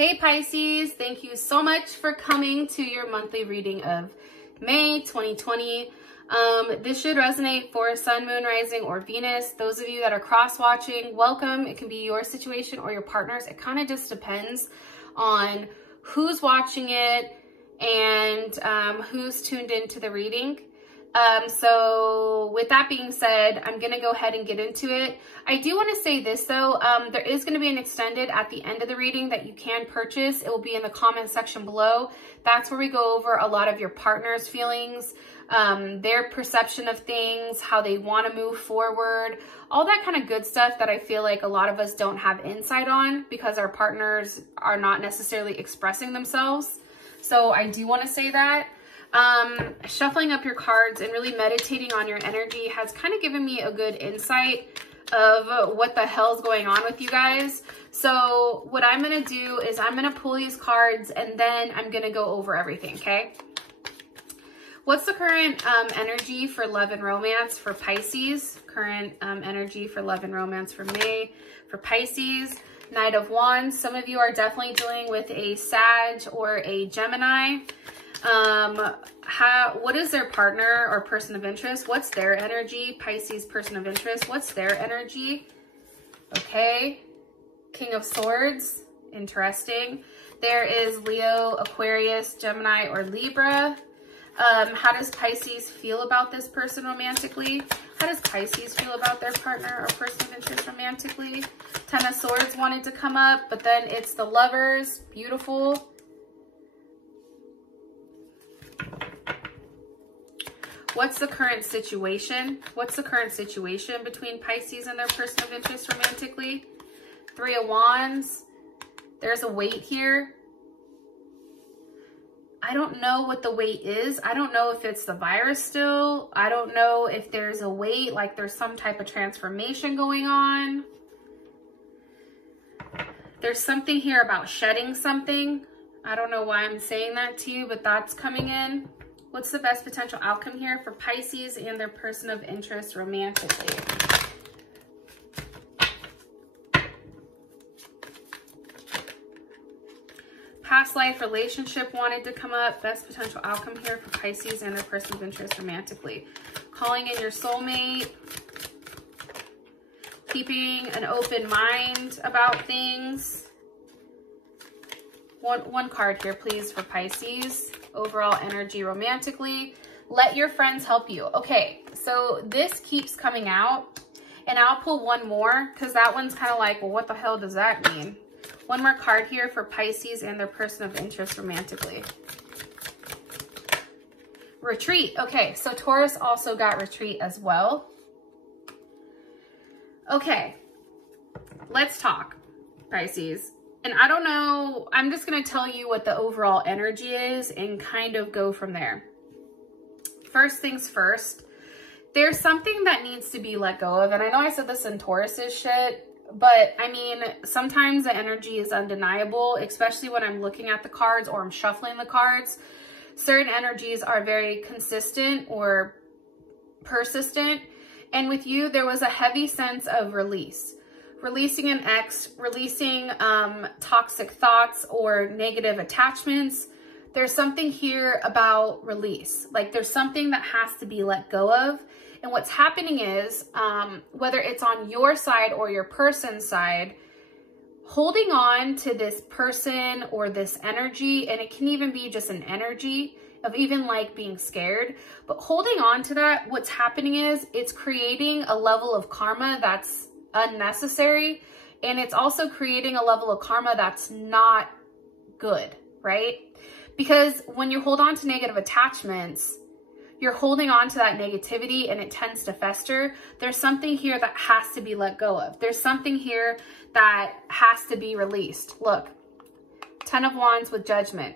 Hey Pisces, thank you so much for coming to your monthly reading of May 2020. This should resonate for Sun, Moon, Rising, or Venus. Those of you that are cross-watching, welcome. It can be your situation or your partner's. It kind of just depends on who's watching it and who's tuned into the reading. So with that being said, I'm going to go ahead and get into it. I do want to say this though, there is going to be an extended at the end of the reading that you can purchase. It will be in the comment section below. That's where we go over a lot of your partner's feelings, their perception of things, how they want to move forward, all that kind of good stuff that I feel like a lot of us don't have insight on because our partners are not necessarily expressing themselves. So I do want to say that. Shuffling up your cards and really meditating on your energy has kind of given me a good insight of what the hell's going on with you guys. So what I'm going to do is I'm going to pull these cards and then I'm going to go over everything, okay? What's the current energy for love and romance for Pisces? Current energy for love and romance for May for Pisces. Knight of Wands. Some of you are definitely dealing with a Sag or a Gemini. What is their partner or person of interest? What's their energy? Pisces, person of interest. What's their energy? Okay. King of Swords. Interesting. There is Leo, Aquarius, Gemini, or Libra. How does Pisces feel about this person romantically? How does Pisces feel about their partner or person of interest romantically? Ten of Swords wanted to come up, but then it's the Lovers. Beautiful. What's the current situation? What's the current situation between Pisces and their person of interest romantically? Three of Wands. There's a weight here. I don't know what the weight is. I don't know if it's the virus still. I don't know if there's a weight, like there's some type of transformation going on. There's something here about shedding something. I don't know why I'm saying that to you, but that's coming in. What's the best potential outcome here for Pisces and their person of interest romantically? Past life relationship wanted to come up. Best potential outcome here for Pisces and their person of interest romantically. Calling in your soulmate. Keeping an open mind about things. One card here, please, for Pisces. Overall energy romantically. Let your friends help you. Okay, so this keeps coming out. And I'll pull one more because that one's kind of like, well, what the hell does that mean? One more card here for Pisces and their person of interest romantically. Retreat. Okay, so Taurus also got retreat as well. Okay, let's talk, Pisces. And I don't know, I'm just going to tell you what the overall energy is and kind of go from there. First things first, there's something that needs to be let go of. And I know I said this in Taurus's shit, but I mean, sometimes the energy is undeniable, especially when I'm looking at the cards or I'm shuffling the cards. Certain energies are very consistent or persistent. And with you, there was a heavy sense of release. Releasing an ex, releasing toxic thoughts or negative attachments. There's something here about release. Like there's something that has to be let go of. And what's happening is, whether it's on your side or your person's side, holding on to this person or this energy, and it can even be just an energy of even like being scared, but holding on to that, what's happening is it's creating a level of karma that's unnecessary, and it's also creating a level of karma that's not good, right? Because when you hold on to negative attachments, you're holding on to that negativity and it tends to fester. There's something here that has to be let go of. There's something here that has to be released. Look, Ten of Wands with Judgment.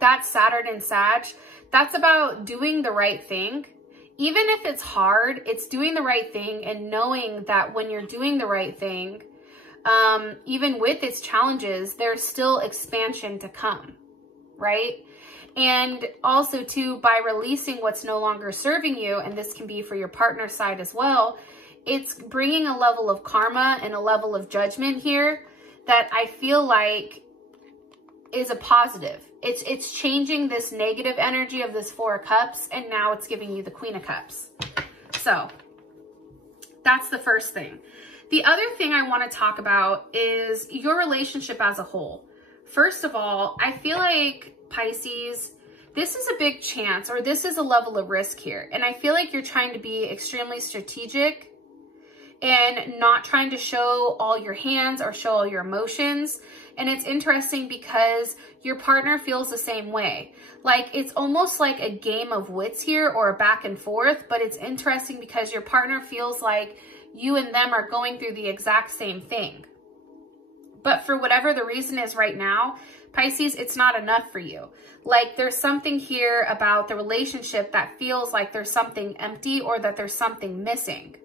That's Saturn and Sag. That's about doing the right thing. Even if it's hard, it's doing the right thing and knowing that when you're doing the right thing, even with its challenges, there's still expansion to come, right? And also too, by releasing what's no longer serving you, and this can be for your partner's side as well, it's bringing a level of karma and a level of judgment here that I feel like is a positive. It's changing this negative energy of this Four of Cups, and now it's giving you the Queen of Cups. So that's the first thing. The other thing I want to talk about is your relationship as a whole. First of all, I feel like Pisces, this is a big chance, or this is a level of risk here. And I feel like you're trying to be extremely strategic and not trying to show all your hands or show all your emotions. And it's interesting because your partner feels the same way. Like, it's almost like a game of wits here, or a back and forth, but it's interesting because your partner feels like you and them are going through the exact same thing. But for whatever the reason is right now, Pisces, it's not enough for you. Like, there's something here about the relationship that feels like there's something empty, or that there's something missing.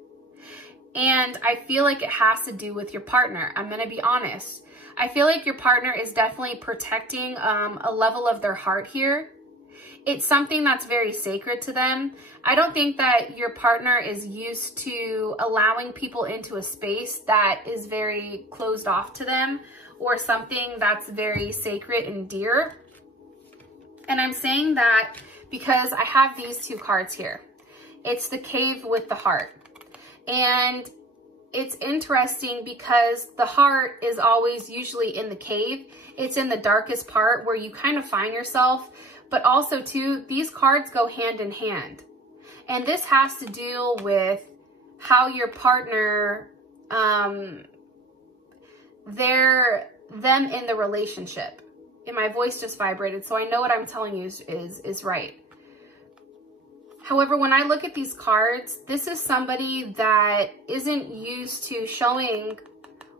And I feel like it has to do with your partner. I'm going to be honest. I feel like your partner is definitely protecting a level of their heart here. It's something that's very sacred to them. I don't think that your partner is used to allowing people into a space that is very closed off to them, or something that's very sacred and dear. And I'm saying that because I have these two cards here. It's the Cave with the heart. And it's interesting because the heart is always usually in the cave. It's in the darkest part where you kind of find yourself. But also too, these cards go hand in hand. And this has to deal with how your partner, them in the relationship. And my voice just vibrated, so I know what I'm telling you is right. However, when I look at these cards, this is somebody that isn't used to showing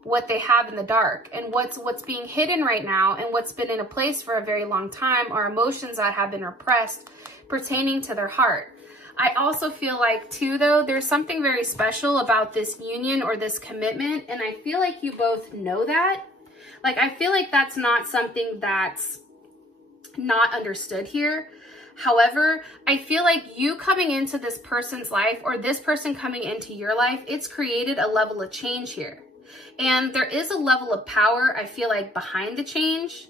what they have in the dark. And what's being hidden right now, and what's been in a place for a very long time, are emotions that have been repressed pertaining to their heart. I also feel like too, though, there's something very special about this union or this commitment. And I feel like you both know that. Like, I feel like that's not something that's not understood here. However, I feel like you coming into this person's life, or this person coming into your life, it's created a level of change here. And there is a level of power, I feel like, behind the change.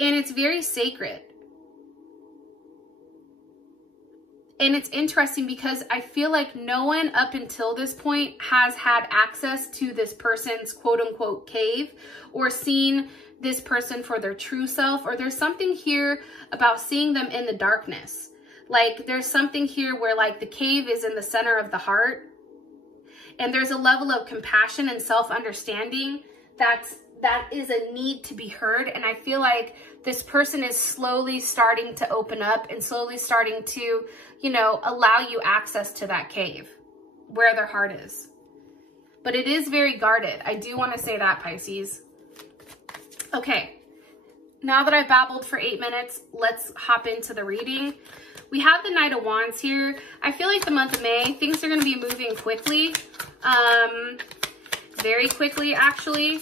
And it's very sacred. And it's interesting because I feel like no one up until this point has had access to this person's quote unquote cave, or seen this person for their true self, or there's something here about seeing them in the darkness. Like, there's something here where, like, the cave is in the center of the heart, and there's a level of compassion and self-understanding that is a need to be heard. And I feel like this person is slowly starting to open up, and slowly starting to, you know, allow you access to that cave where their heart is. But it is very guarded. I do want to say that, Pisces. Okay, now that I've babbled for 8 minutes, let's hop into the reading. We have the Knight of Wands here. I feel like the month of May, things are going to be moving quickly. Very quickly, actually.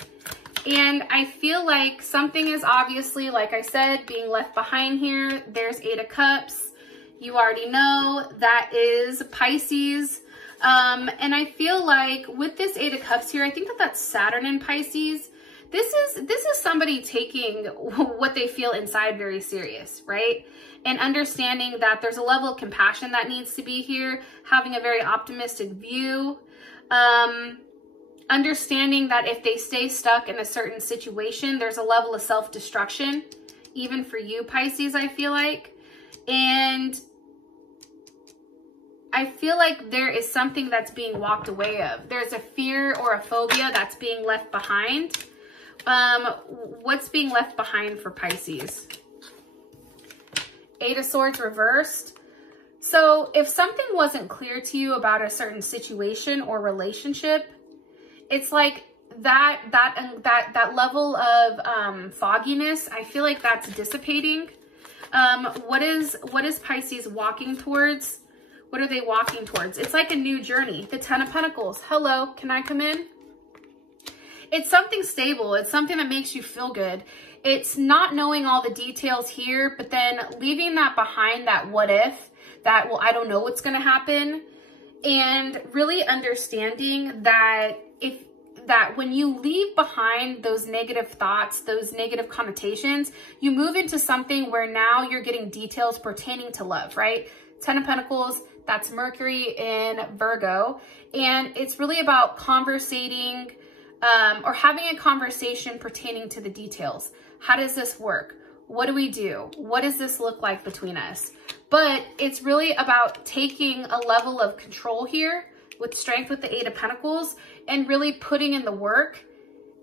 And I feel like something is obviously, like I said, being left behind here. There's 8 of Cups. You already know that is Pisces. And I feel like with this 8 of Cups here, I think that that's Saturn in Pisces. This is somebody taking what they feel inside very serious, right? And understanding that there's a level of compassion that needs to be here, having a very optimistic view, understanding that if they stay stuck in a certain situation, there's a level of self-destruction, even for you, Pisces, I feel like. And I feel like there is something that's being walked away of. There's a fear or a phobia that's being left behind. What's being left behind for Pisces? 8 of Swords reversed. So if something wasn't clear to you about a certain situation or relationship, it's like that level of fogginess, I feel like that's dissipating. What is Pisces walking towards? What are they walking towards? It's like a new journey. The 10 of Pentacles. Hello, can I come in? It's something stable. It's something that makes you feel good. It's not knowing all the details here, but then leaving that behind, that what if, that, well, I don't know what's going to happen. And really understanding that if that when you leave behind those negative thoughts, those negative connotations, you move into something where now you're getting details pertaining to love, right? 10 of Pentacles, that's Mercury in Virgo. And it's really about conversating or having a conversation pertaining to the details. How does this work? What do we do? What does this look like between us? But it's really about taking a level of control here with strength with the 8 of Pentacles and really putting in the work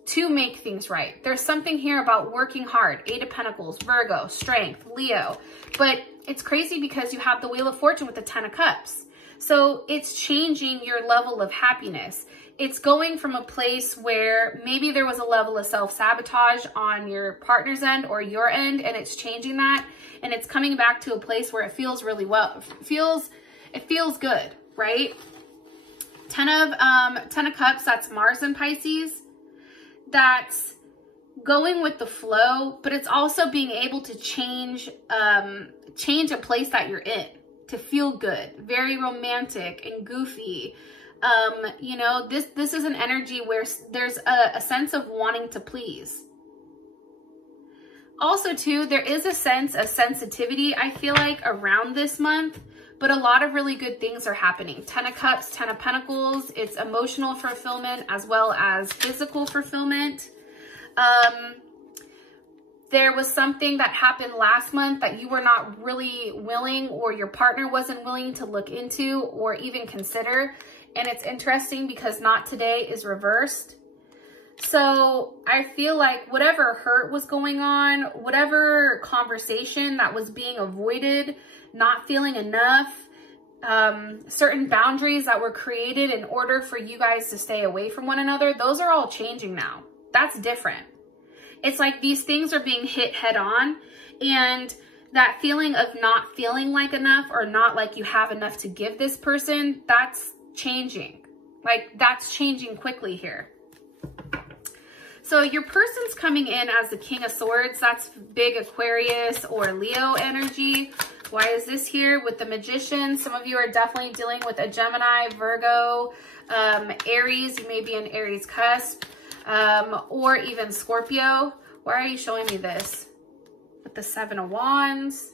to make things right. There's something here about working hard. 8 of Pentacles, Virgo, strength, Leo. But it's crazy because you have the Wheel of Fortune with the 10 of Cups. So it's changing your level of happiness. It's going from a place where maybe there was a level of self-sabotage on your partner's end or your end, and it's changing that. And it's coming back to a place where it feels really well. It feels good, right? 10 of Cups, that's Mars in Pisces. That's going with the flow, but it's also being able to change a place that you're in to feel good. Very romantic and goofy. You know, this is an energy where there's a sense of wanting to please. Also, too, there is a sense of sensitivity, I feel like, around this month, but a lot of really good things are happening. 10 of Cups, 10 of Pentacles, it's emotional fulfillment as well as physical fulfillment. There was something that happened last month that you were not really willing, or your partner wasn't willing to look into or even consider. And it's interesting because not today is reversed. So I feel like whatever hurt was going on, whatever conversation that was being avoided, not feeling enough, certain boundaries that were created in order for you guys to stay away from one another, those are all changing now. That's different. It's like these things are being hit head on, and that feeling of not feeling like enough or not like you have enough to give this person, that's changing. Like, that's changing quickly here. So your person's coming in as the King of Swords. That's big Aquarius or Leo energy. Why is this here with the Magician? Some of you are definitely dealing with a Gemini, Virgo, Aries. You may be an Aries cusp, or even Scorpio. Why are you showing me this? With the 7 of Wands.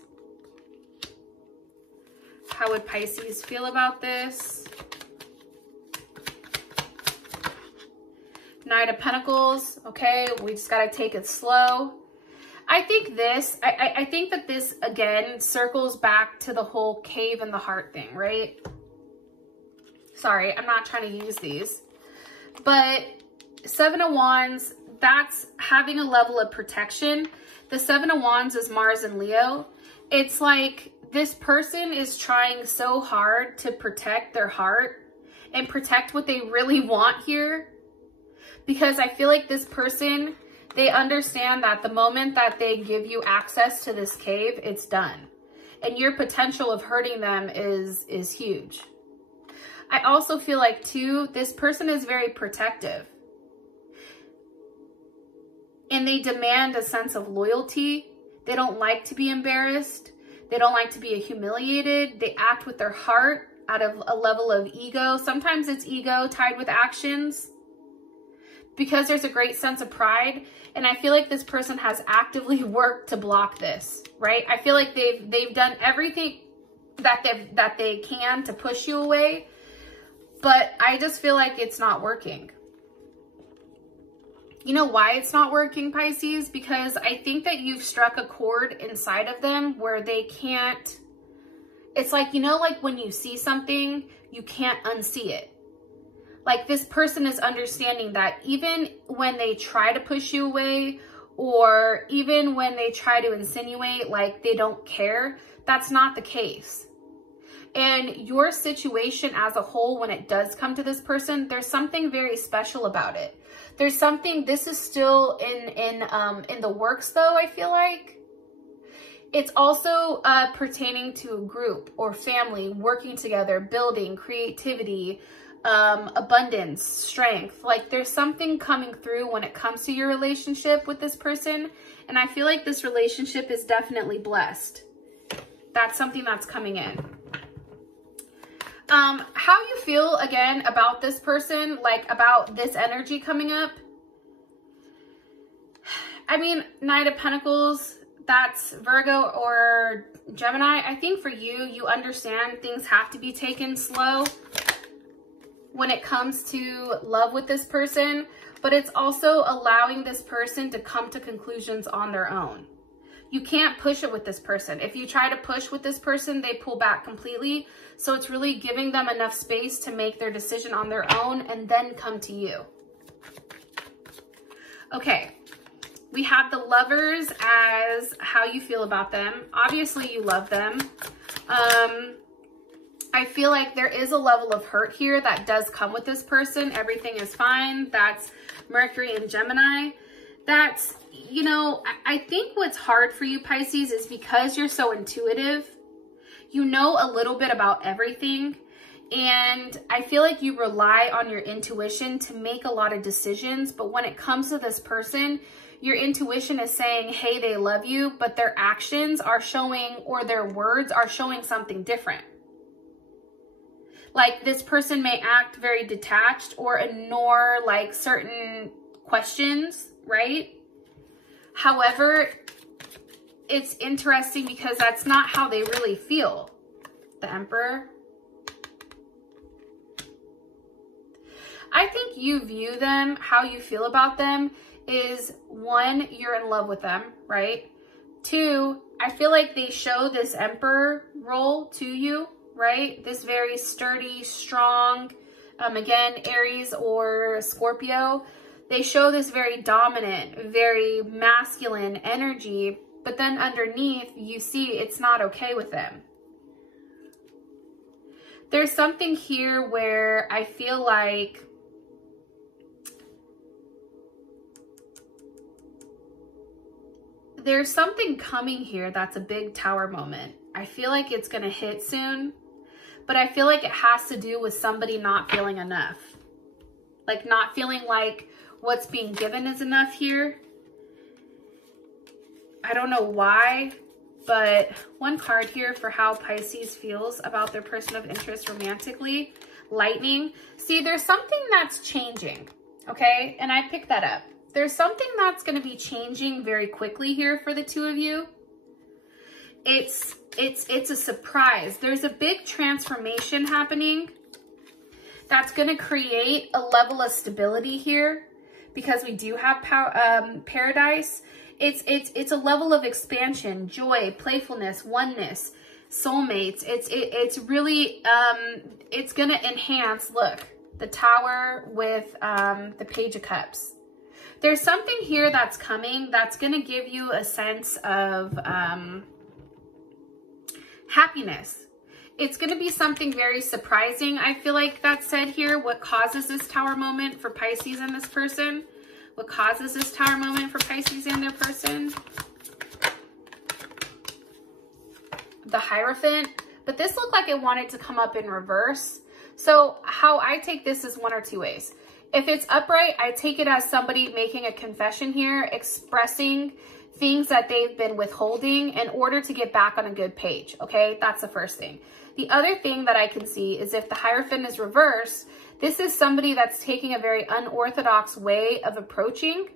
How would Pisces feel about this? Knight of Pentacles. Okay, we just got to take it slow. I think I think that this, again, circles back to the whole cave in the heart thing, right? Sorry, I'm not trying to use these. But 7 of Wands, that's having a level of protection. The 7 of Wands is Mars and Leo. It's like this person is trying so hard to protect their heart and protect what they really want here. Because I feel like this person, they understand that the moment that they give you access to this cave, it's done. And your potential of hurting them is huge. I also feel like, too, this person is very protective. And they demand a sense of loyalty. They don't like to be embarrassed. They don't like to be humiliated. They act with their heart out of a level of ego. Sometimes it's ego tied with actions, because there's a great sense of pride. And I feel like this person has actively worked to block this, right? I feel like they've done everything that they can to push you away, but I just feel like it's not working. You know why it's not working, Pisces? Because I think that you've struck a chord inside of them where they can't, it's like, you know, like when you see something, you can't unsee it. Like, this person is understanding that even when they try to push you away, or even when they try to insinuate like they don't care, that's not the case. And your situation as a whole, when it does come to this person, there's something very special about it. There's something, this is still in the works though, I feel like. It's also pertaining to a group or family, working together, building, creativity, abundance, strength. Like, there's something coming through when it comes to your relationship with this person. And I feel like this relationship is definitely blessed. That's something that's coming in. How you feel, again, about this person, like about this energy coming up. I mean, Knight of Pentacles, that's Virgo or Gemini. I think for you, you understand things have to be taken slow when it comes to love with this person, but it's also allowing this person to come to conclusions on their own. You can't push it with this person. If you try to push with this person, they pull back completely. So it's really giving them enough space to make their decision on their own and then come to you. Okay, we have the Lovers as how you feel about them. Obviously, you love them. I feel like there is a level of hurt here that does come with this person. Everything is fine. That's Mercury and Gemini. That's, you know, I think what's hard for you, Pisces, is because you're so intuitive. You know a little bit about everything. And I feel like you rely on your intuition to make a lot of decisions. But when it comes to this person, your intuition is saying, hey, they love you, but their actions are showing, or their words are showing something different. Like this person may act very detached or ignore like certain questions, right? However, it's interesting because that's not how they really feel. The Emperor. I think you view them, how you feel about them is, one, you're in love with them, right? Two, I feel like they show this Emperor role to you, right? This very sturdy, strong, again, Aries or Scorpio. They show this very dominant, very masculine energy, but then underneath you see it's not okay with them. There's something here where I feel like there's something coming here that's a big Tower moment. I feel like it's going to hit soon, but I feel like it has to do with somebody not feeling enough. Like not feeling like what's being given is enough here. I don't know why, but one card here for how Pisces feels about their person of interest romantically. Lightning. See, there's something that's changing, okay? And I picked that up. There's something that's going to be changing very quickly here for the two of you. It's a surprise. There's a big transformation happening that's going to create a level of stability here because we do have Paradise. It's a level of expansion, joy, playfulness, oneness, soulmates. It's really it's going to enhance. Look, the Tower with the Page of Cups. There's something here that's coming that's going to give you a sense of happiness. It's going to be something very surprising. I feel like that's said here. What causes this Tower moment for Pisces and this person? What causes this Tower moment for Pisces and their person? The Hierophant. But this looked like it wanted to come up in reverse. So how I take this is one or two ways. If it's upright, I take it as somebody making a confession here, expressing things that they've been withholding in order to get back on a good page, okay? That's the first thing. The other thing that I can see is if the Hierophant is reversed, this is somebody that's taking a very unorthodox way of approaching.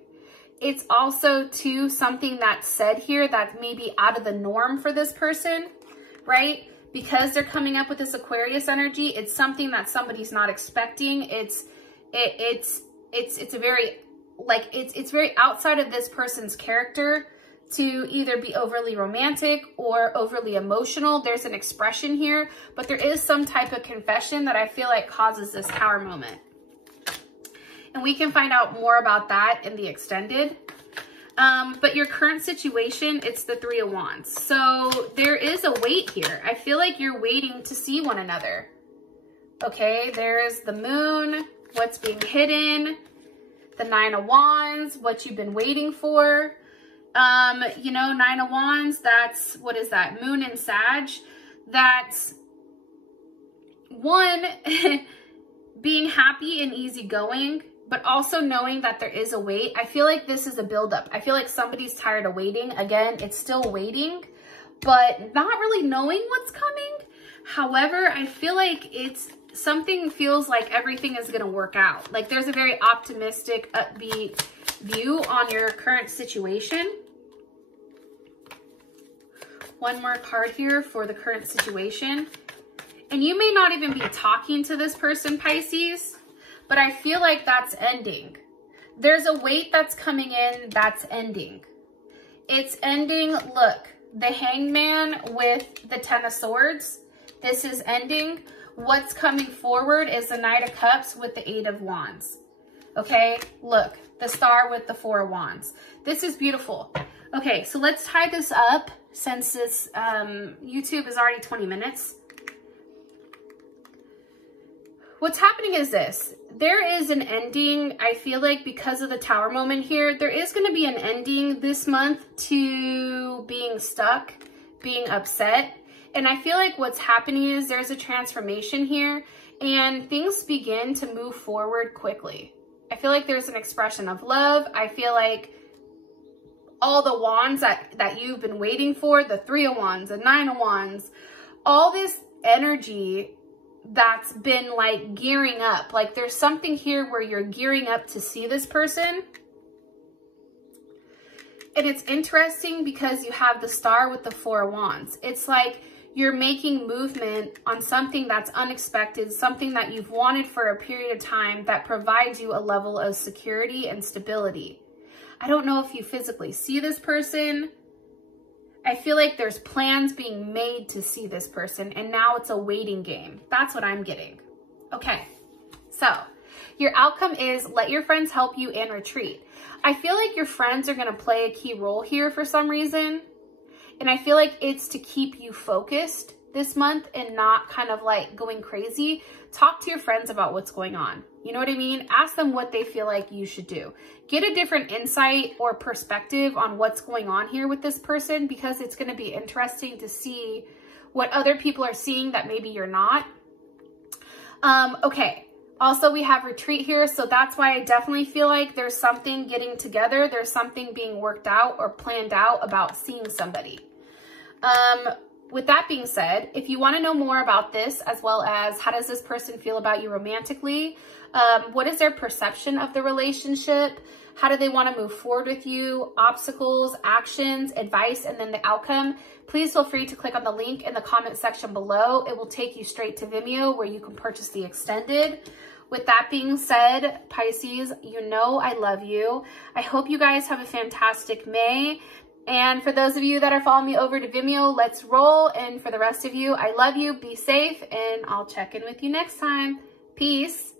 It's also, too, something that's said here that's maybe out of the norm for this person, right? Because they're coming up with this Aquarius energy, it's something that somebody's not expecting. It's a very, like, it's very outside of this person's character to either be overly romantic or overly emotional. There's an expression here, but there is some type of confession that I feel like causes this Tower moment. And we can find out more about that in the extended. But your current situation, it's the Three of Wands. So there is a wait here. I feel like you're waiting to see one another. Okay, there's the Moon, what's being hidden, the Nine of Wands, what you've been waiting for. You know, Nine of Wands, that's, what is that? Moon and Sag. That's one, being happy and easygoing, but also knowing that there is a wait. I feel like this is a buildup. I feel like somebody's tired of waiting. Again, it's still waiting, but not really knowing what's coming. However, I feel like something feels like everything is going to work out. Like there's a very optimistic, upbeat view on your current situation. One more card here for the current situation. And you may not even be talking to this person, Pisces, but I feel like that's ending. There's a weight that's coming in that's ending. It's ending. Look, the Hangman with the Ten of Swords. This is ending. What's coming forward is the Knight of Cups with the Eight of Wands. Okay, look, the Star with the Four of Wands. This is beautiful. Okay, so let's tie this up since this YouTube is already 20 minutes. What's happening is this. There is an ending. I feel like because of the Tower moment here, there is going to be an ending this month to being stuck, being upset. And I feel like what's happening is there's a transformation here and things begin to move forward quickly. I feel like there's an expression of love. I feel like all the wands that you've been waiting for, the Three of Wands, the Nine of Wands, all this energy that's been like gearing up. Like there's something here where you're gearing up to see this person. And it's interesting because you have the Star with the Four of Wands. It's like you're making movement on something that's unexpected, something that you've wanted for a period of time that provides you a level of security and stability. I don't know if you physically see this person. I feel like there's plans being made to see this person, and now it's a waiting game. That's what I'm getting. Okay, so your outcome is let your friends help you and retreat. I feel like your friends are going to play a key role here for some reason, and I feel like it's to keep you focused this month and not kind of like going crazy. Talk to your friends about what's going on. You know what I mean? Ask them what they feel like you should do. Get a different insight or perspective on what's going on here with this person, because it's going to be interesting to see what other people are seeing that maybe you're not. Okay. Also, we have retreat here. So that's why I definitely feel like there's something getting together. There's something being worked out or planned out about seeing somebody. With that being said, if you want to know more about this, as well as how does this person feel about you romantically, what is their perception of the relationship, how do they want to move forward with you, obstacles, actions, advice, and then the outcome, please feel free to click on the link in the comment section below. It will take you straight to Vimeo where you can purchase the extended. With that being said, Pisces, you know I love you. I hope you guys have a fantastic May. And for those of you that are following me over to Vimeo, let's roll. And for the rest of you, I love you. Be safe. And I'll check in with you next time. Peace.